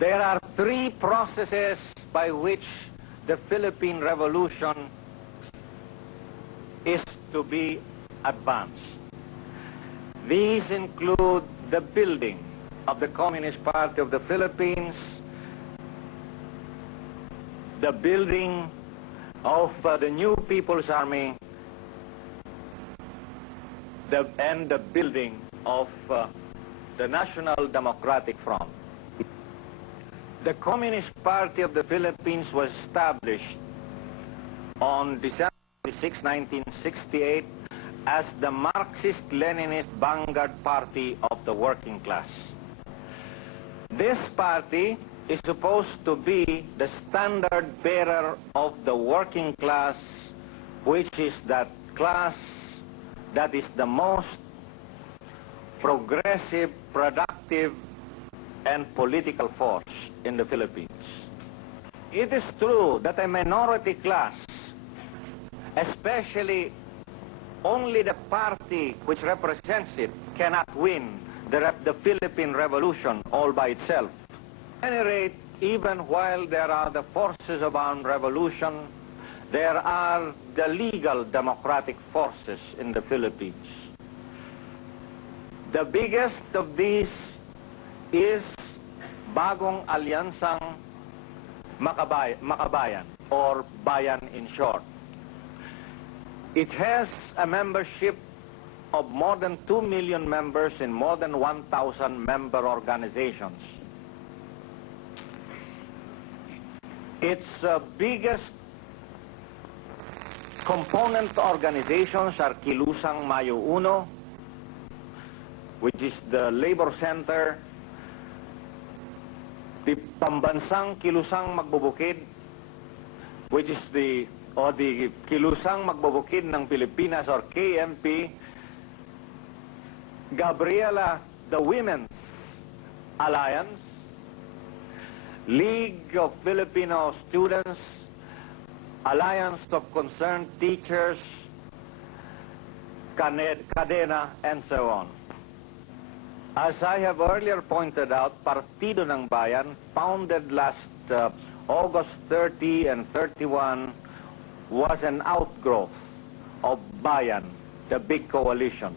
There are three processes by which the Philippine Revolution is to be advanced. These include the building of the Communist Party of the Philippines, the building of the new People's Army, and the building of the National Democratic Front. The Communist Party of the Philippines was established on December 26, 1968 as the Marxist-Leninist vanguard party of the working class. This party is supposed to be the standard bearer of the working class, which is that class that is the most progressive, productive, and political force in the Philippines. It is true that a minority class, especially only the party which represents it, cannot win the Philippine Revolution all by itself. At any rate, even while there are the forces of armed revolution, there are the legal democratic forces in the Philippines. The biggest of these is Bagong Alyansang Makabayan, or Bayan in short. It has a membership of more than 2 million members in more than 1,000 member organizations. Its biggest component organizations are Kilusang Mayo Uno, which is the labor center, the Pambansang Kilusang Magbubukid, which is the Kilusang Magbubukid ng Pilipinas, or KMP, Gabriela, the Women's Alliance, League of Filipino Students, Alliance of Concerned Teachers, Cadena, and so on. As I have earlier pointed out, Partido ng Bayan, founded last August 30 and 31, was an outgrowth of Bayan, the big coalition.